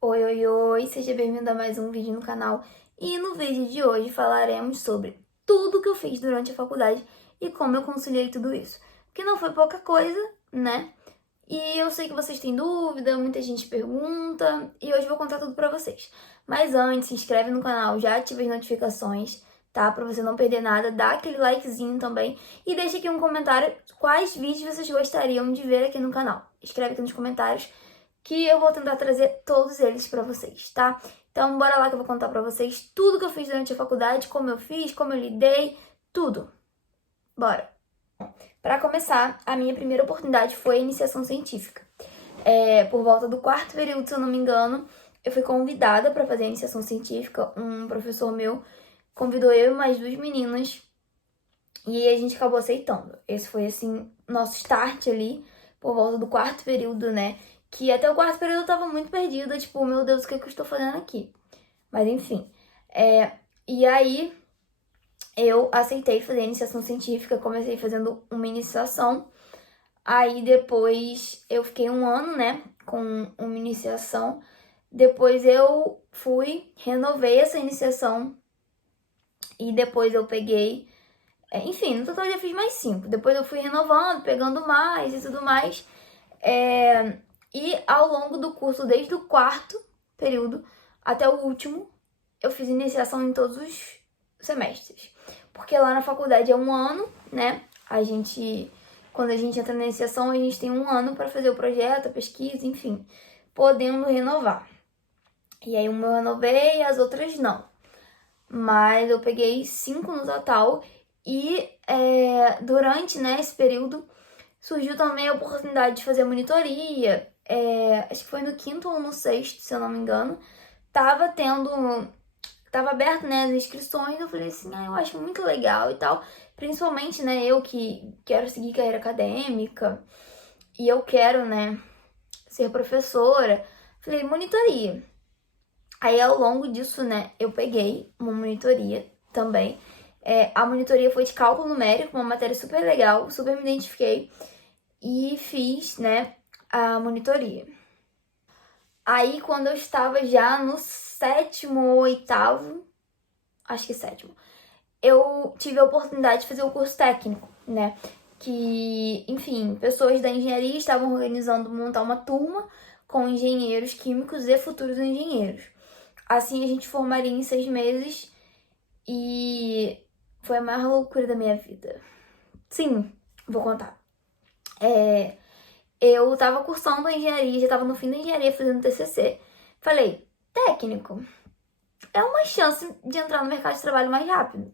Oi, oi, oi, seja bem-vindo a mais um vídeo no canal. E no vídeo de hoje falaremos sobre tudo que eu fiz durante a faculdade e como eu conciliei tudo isso. Porque não foi pouca coisa, né? E eu sei que vocês têm dúvida, muita gente pergunta, e hoje eu vou contar tudo pra vocês. Mas antes, se inscreve no canal, já ativa as notificações, tá? Pra você não perder nada, dá aquele likezinho também e deixa aqui um comentário quais vídeos vocês gostariam de ver aqui no canal. Escreve aqui nos comentários que eu vou tentar trazer todos eles pra vocês, tá? Então bora lá que eu vou contar pra vocês tudo que eu fiz durante a faculdade, como eu fiz, como eu lidei, tudo. Bora! Para começar, a minha primeira oportunidade foi a iniciação científica. Por volta do quarto período, se eu não me engano, eu fui convidada para fazer a iniciação científica. Um professor meu convidou eu e mais duas meninas e a gente acabou aceitando. Esse foi, assim, nosso start ali, por volta do quarto período, né? Que até o quarto período eu tava muito perdida, tipo, meu Deus, o que é que eu estou fazendo aqui? Mas enfim. E aí eu aceitei fazer a iniciação científica, comecei fazendo uma iniciação. Aí depois eu fiquei um ano, né, com uma iniciação. Depois eu fui, renovei essa iniciação e depois eu peguei. Enfim, no total eu já fiz mais 5. Depois eu fui renovando, pegando mais e tudo mais. E ao longo do curso, desde o quarto período até o último, eu fiz iniciação em todos os semestres. Porque lá na faculdade é um ano, né? Quando a gente entra na iniciação, a gente tem um ano para fazer o projeto, a pesquisa, enfim, podendo renovar. E aí uma eu renovei, as outras não. Mas eu peguei 5 no total e durante, né, esse período surgiu também a oportunidade de fazer monitoria. Acho que foi no quinto ou no sexto, se eu não me engano. Tava aberto, né, as inscrições. Eu falei assim, eu acho muito legal e tal. Principalmente, né, eu que quero seguir carreira acadêmica e eu quero, né, ser professora. Falei, monitoria. Aí, ao longo disso, né, eu peguei uma monitoria também. A monitoria foi de cálculo numérico, uma matéria super legal, super me identifiquei. E fiz, né, a monitoria. Aí, quando eu estava já no sétimo ou oitavo, acho que sétimo, eu tive a oportunidade de fazer o curso técnico, né? Que, enfim, pessoas da engenharia estavam organizando montar uma turma com engenheiros químicos e futuros engenheiros. Assim, a gente formaria em 6 meses e foi a maior loucura da minha vida. Sim, vou contar. Eu tava cursando engenharia, já tava no fim da engenharia fazendo TCC. Falei, técnico, é uma chance de entrar no mercado de trabalho mais rápido.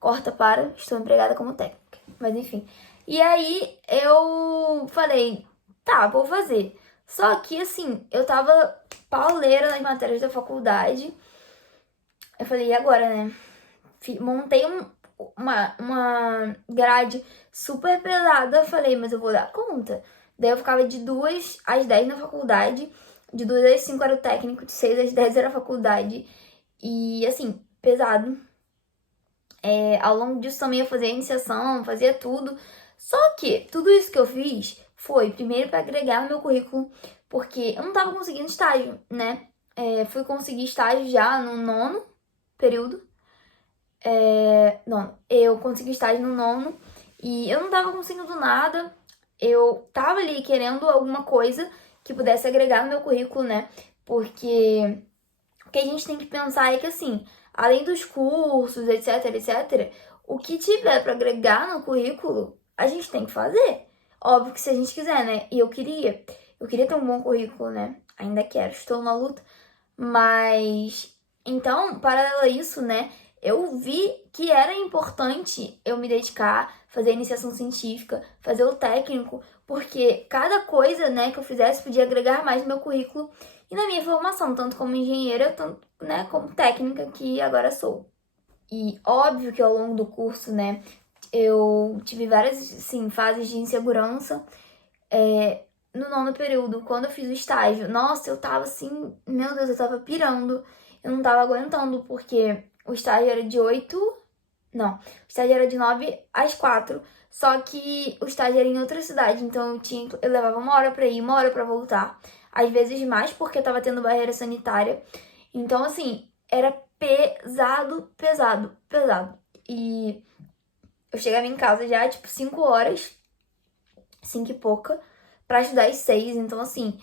Corta para, estou empregada como técnica. Mas enfim. E aí eu falei, tá, vou fazer. Só que assim, eu tava pauleira nas matérias da faculdade. Eu falei, e agora, né? Montei uma grade super pesada. Falei, mas eu vou dar conta. Daí eu ficava de 2 às 10 na faculdade. De 2 às 5 era o técnico, de 6 às 10 era a faculdade. E assim, pesado. Ao longo disso também eu fazia iniciação, fazia tudo. Só que tudo isso que eu fiz foi primeiro para agregar no meu currículo, porque eu não tava conseguindo estágio, né? Fui conseguir estágio já no nono período. Nono. Eu consegui estágio no nono e eu não tava conseguindo nada. Eu tava ali querendo alguma coisa que pudesse agregar no meu currículo, né? Porque o que a gente tem que pensar é que, assim, além dos cursos, etc, etc, o que tiver para agregar no currículo, a gente tem que fazer. Óbvio que se a gente quiser, né? E eu queria ter um bom currículo, né? Ainda quero, estou na luta. Mas, então, paralelo a isso, né? Eu vi que era importante eu me dedicar, fazer a iniciação científica, fazer o técnico, porque cada coisa, né, que eu fizesse podia agregar mais no meu currículo e na minha formação, tanto como engenheira, tanto, né, como técnica que agora sou. E óbvio que ao longo do curso, né, eu tive várias, sim, fases de insegurança. No nono período, quando eu fiz o estágio, nossa, eu tava assim, meu Deus, eu tava pirando. Eu não tava aguentando, porque o estágio era de 8. Não, o estágio era de 9 às 4. Só que o estágio era em outra cidade, então eu levava uma hora pra ir, uma hora pra voltar. às vezes mais porque tava tendo barreira sanitária. Então, assim, era pesado, pesado, pesado. E eu chegava em casa já, tipo, 5 horas, 5 e pouca, pra estudar às 6. Então, assim,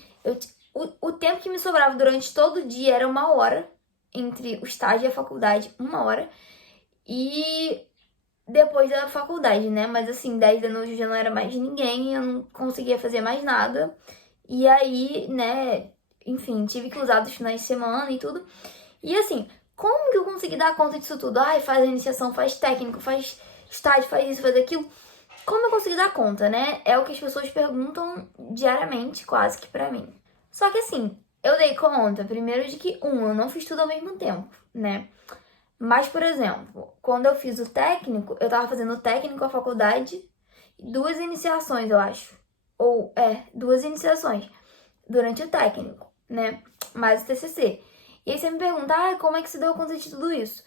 o tempo que me sobrava durante todo o dia era 1 hora, entre o estágio e a faculdade, 1 hora. E depois da faculdade, né? Mas, assim, 10 da noite já não era mais ninguém, eu não conseguia fazer mais nada. E aí, né, enfim, tive que usar dos finais de semana e tudo. E, assim, como que eu consegui dar conta disso tudo? Ai, faz a iniciação, faz técnico, faz estágio, faz isso, faz aquilo. Como eu consegui dar conta, né? É o que as pessoas perguntam diariamente, quase que pra mim. Só que assim, eu dei conta, primeiro de que, eu não fiz tudo ao mesmo tempo, né? Mas, por exemplo, quando eu fiz o técnico, eu tava fazendo o técnico, a faculdade, e 2 iniciações, eu acho. Ou, 2 iniciações durante o técnico, né? Mais o TCC. E aí você me pergunta, como é que você deu conta de tudo isso?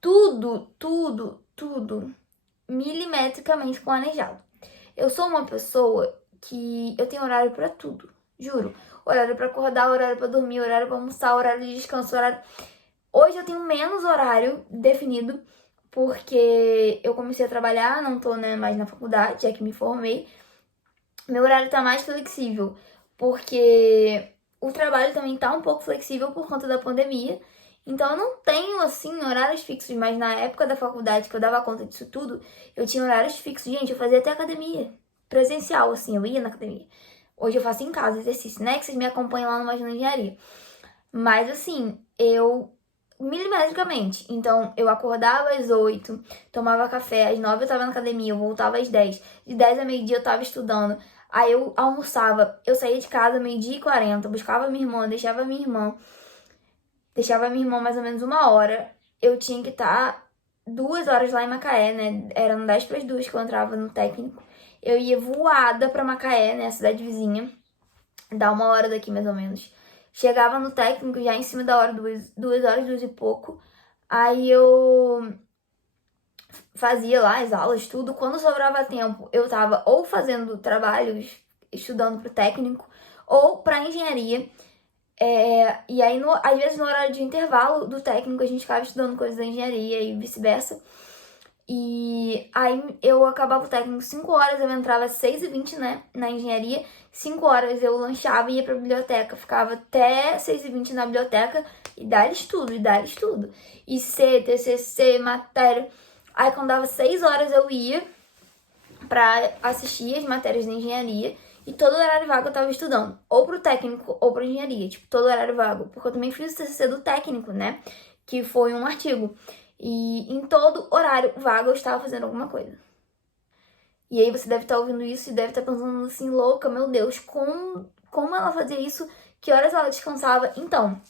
Tudo milimetricamente planejado. Eu sou uma pessoa que eu tenho horário pra tudo, juro. Horário pra acordar, horário pra dormir, horário pra almoçar, horário de descanso, horário... Hoje eu tenho menos horário definido, porque eu comecei a trabalhar, não tô, né, mais na faculdade, já que me formei. Meu horário tá mais flexível, porque o trabalho também tá um pouco flexível por conta da pandemia. Então eu não tenho, assim, horários fixos, mas na época da faculdade que eu dava conta disso tudo, eu tinha horários fixos. Gente, eu fazia até academia presencial, assim, eu ia na academia. Hoje eu faço em casa exercício, né? Que vocês me acompanham lá no Imagina Engenharia. Mas, assim, eu milimetricamente. Então, eu acordava às 8, tomava café, às 9 eu tava na academia, eu voltava às 10. De 10 a meio-dia eu tava estudando. Aí eu almoçava, eu saía de casa 12h40, buscava minha irmã, deixava minha irmã mais ou menos 1 hora. Eu tinha que estar 2 horas lá em Macaé, né? Eram 10 para as 2 que eu entrava no técnico. Eu ia voada pra Macaé, né? A cidade vizinha. Dá 1 hora daqui, mais ou menos. Chegava no técnico já em cima da hora, 2 horas, 2 e pouco. Aí eu fazia lá as aulas, tudo. Quando sobrava tempo, eu tava ou fazendo trabalhos, estudando pro técnico, ou pra engenharia. E aí, às vezes, no horário de intervalo do técnico, a gente ficava estudando coisas da engenharia e vice-versa. E aí eu acabava o técnico 5 horas, eu entrava às 6h20, né, na engenharia. 5 horas eu lanchava e ia pra biblioteca. Ficava até 6h20 na biblioteca e dá estudo, e dá estudo. IC, TCC, matéria. Aí quando dava 6 horas eu ia pra assistir as matérias da engenharia. E todo horário vago eu tava estudando. Ou pro técnico ou pra engenharia. Tipo, todo horário vago. Porque eu também fiz o TCC do técnico, né? Que foi um artigo. E em todo horário vago eu estava fazendo alguma coisa. E aí você deve estar ouvindo isso e deve estar pensando assim, louca, meu Deus, como ela fazia isso? Que horas ela descansava? Então,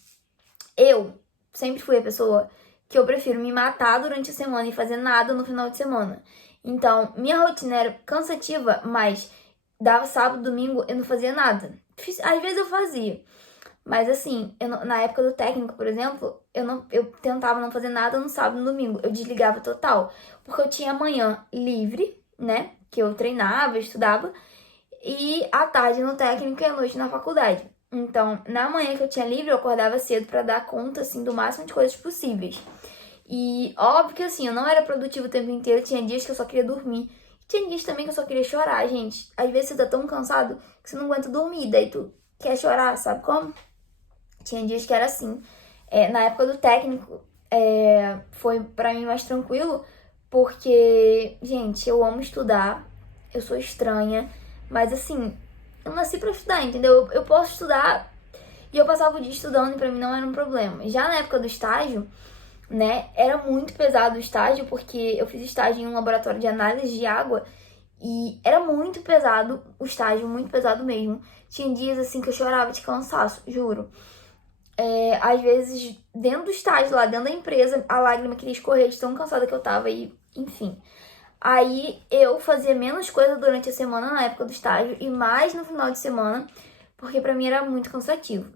eu sempre fui a pessoa que eu prefiro me matar durante a semana e fazer nada no final de semana. Então, minha rotina era cansativa, mas dava sábado, domingo, eu não fazia nada. Às vezes eu fazia. Mas assim, na época do técnico, por exemplo, eu tentava não fazer nada no sábado e no domingo. Eu desligava total. Porque eu tinha amanhã livre, né? Que eu treinava, estudava. E à tarde no técnico e à noite na faculdade. Então, na manhã que eu tinha livre, eu acordava cedo pra dar conta, assim, do máximo de coisas possíveis. E óbvio que assim, eu não era produtiva o tempo inteiro. Tinha dias que eu só queria dormir. Tinha dias também que eu só queria chorar, gente. Às vezes você tá tão cansado que você não aguenta dormir. Daí tu quer chorar, sabe como? Tinha dias que era assim. Na época do técnico, foi pra mim mais tranquilo, porque, gente, eu amo estudar, eu sou estranha, mas assim, eu nasci pra estudar, entendeu? Eu posso estudar e eu passava o dia estudando e pra mim não era um problema. Já na época do estágio, né, era muito pesado o estágio, porque eu fiz estágio em um laboratório de análise de água e era muito pesado o estágio, muito pesado mesmo. Tinha dias assim que eu chorava de cansaço, juro. Às vezes, dentro do estágio, lá dentro da empresa, a lágrima queria escorrer de tão cansada que eu tava e, enfim. Aí eu fazia menos coisa durante a semana na época do estágio e mais no final de semana, porque pra mim era muito cansativo.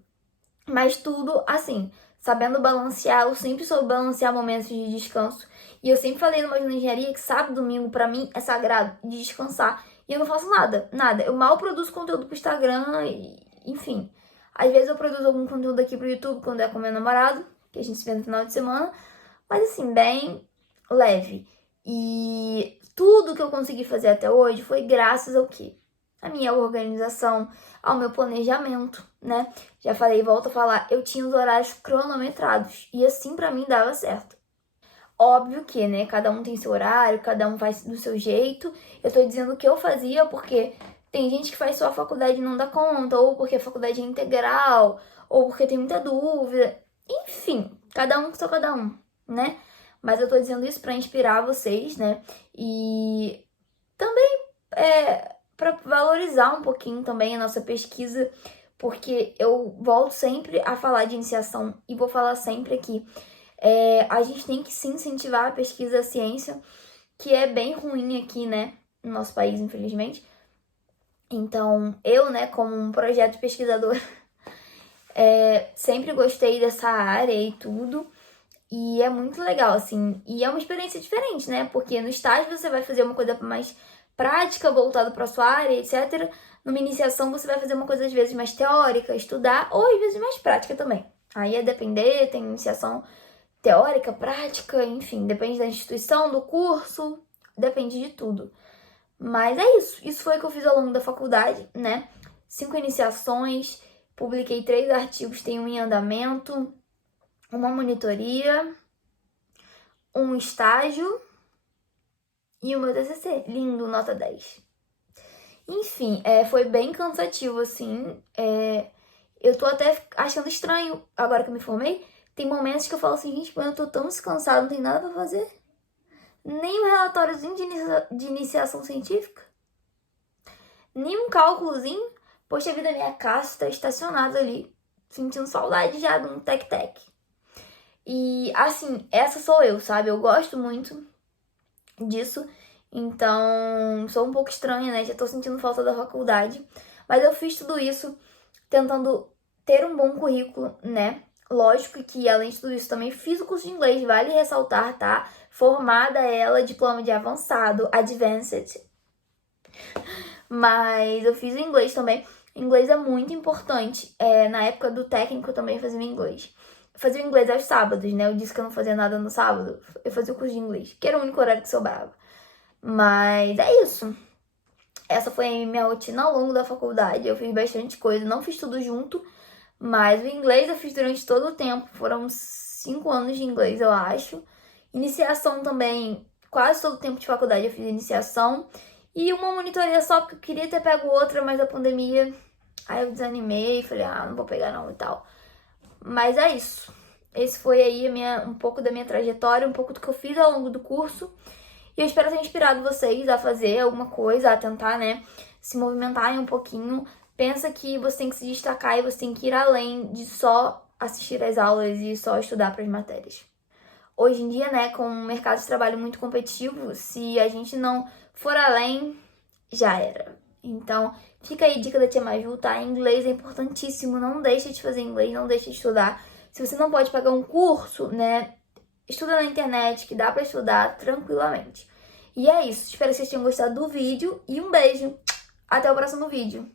Mas tudo assim, sabendo balancear, eu sempre soube balancear momentos de descanso. E eu sempre falei numa engenharia que sábado, domingo pra mim é sagrado de descansar. E eu não faço nada, nada. Eu mal produzo conteúdo pro Instagram, e, enfim. Às vezes eu produzo algum conteúdo aqui pro YouTube quando é com meu namorado, que a gente se vê no final de semana, mas assim, bem leve. E tudo que eu consegui fazer até hoje foi graças ao quê? A minha organização, ao meu planejamento, né? Já falei, volto a falar, eu tinha os horários cronometrados e assim pra mim dava certo. Óbvio que, né, cada um tem seu horário, cada um faz do seu jeito. Eu tô dizendo o que eu fazia porque tem gente que faz só a faculdade e não dá conta, ou porque a faculdade é integral, ou porque tem muita dúvida. Enfim, cada um com seu cada um, né? Mas eu tô dizendo isso pra inspirar vocês, né? E também para valorizar um pouquinho também a nossa pesquisa, porque eu volto sempre a falar de iniciação e vou falar sempre aqui. A gente tem que se incentivar a pesquisa a ciência, que é bem ruim aqui, né, no nosso país, infelizmente. Então, eu, né, como um projeto pesquisador, sempre gostei dessa área e tudo. E é muito legal, assim. E é uma experiência diferente, né? Porque no estágio você vai fazer uma coisa mais prática, voltada para sua área, etc. Numa iniciação você vai fazer uma coisa às vezes mais teórica, estudar, ou às vezes mais prática também. Aí é depender, tem iniciação teórica, prática, enfim, depende da instituição, do curso, depende de tudo. Mas é isso. Isso foi o que eu fiz ao longo da faculdade, né? 5 iniciações, publiquei 3 artigos, tem um em andamento, uma monitoria, um estágio e o meu TCC. Lindo, nota 10. Enfim, foi bem cansativo, assim. Eu tô até achando estranho, agora que eu me formei, tem momentos que eu falo assim, gente, eu tô tão descansada, não tem nada pra fazer. Nem um relatóriozinho de iniciação científica. Nem um cálculozinho. Poxa vida, minha casa tá estacionada ali. Sentindo saudade já de um tec-tec. E, assim, essa sou eu, sabe? Eu gosto muito disso. Então, sou um pouco estranha, né? Já tô sentindo falta da faculdade. Mas eu fiz tudo isso tentando ter um bom currículo, né? Lógico que, além de tudo isso, também fiz o curso de inglês, vale ressaltar, tá? Formada ela, diploma de avançado, advanced. Mas eu fiz o inglês também. Inglês é muito importante. Na época do técnico eu também fazia inglês. Eu fazia inglês aos sábados, né? Eu disse que eu não fazia nada no sábado. Eu fazia o curso de inglês, que era o único horário que sobrava. Mas é isso. Essa foi a minha rotina ao longo da faculdade. Eu fiz bastante coisa. Não fiz tudo junto, mas o inglês eu fiz durante todo o tempo. Foram 5 anos de inglês, eu acho. Iniciação também. Quase todo o tempo de faculdade eu fiz iniciação. E uma monitoria só, porque eu queria ter pego outra, mas a pandemia... Aí eu desanimei, falei, não vou pegar não e tal. Mas é isso. Esse foi aí um pouco da minha trajetória, um pouco do que eu fiz ao longo do curso. E eu espero ter inspirado vocês a fazer alguma coisa, a tentar, né, se movimentarem um pouquinho. Pensa que você tem que se destacar e você tem que ir além de só assistir às aulas e só estudar para as matérias. Hoje em dia, né, com um mercado de trabalho muito competitivo, se a gente não for além, já era. Então, fica aí a dica da Tia Maju, tá? Inglês é importantíssimo, não deixe de fazer inglês, não deixe de estudar. Se você não pode pagar um curso, né, estuda na internet, que dá pra estudar tranquilamente. E é isso, espero que vocês tenham gostado do vídeo e um beijo. Até o próximo vídeo.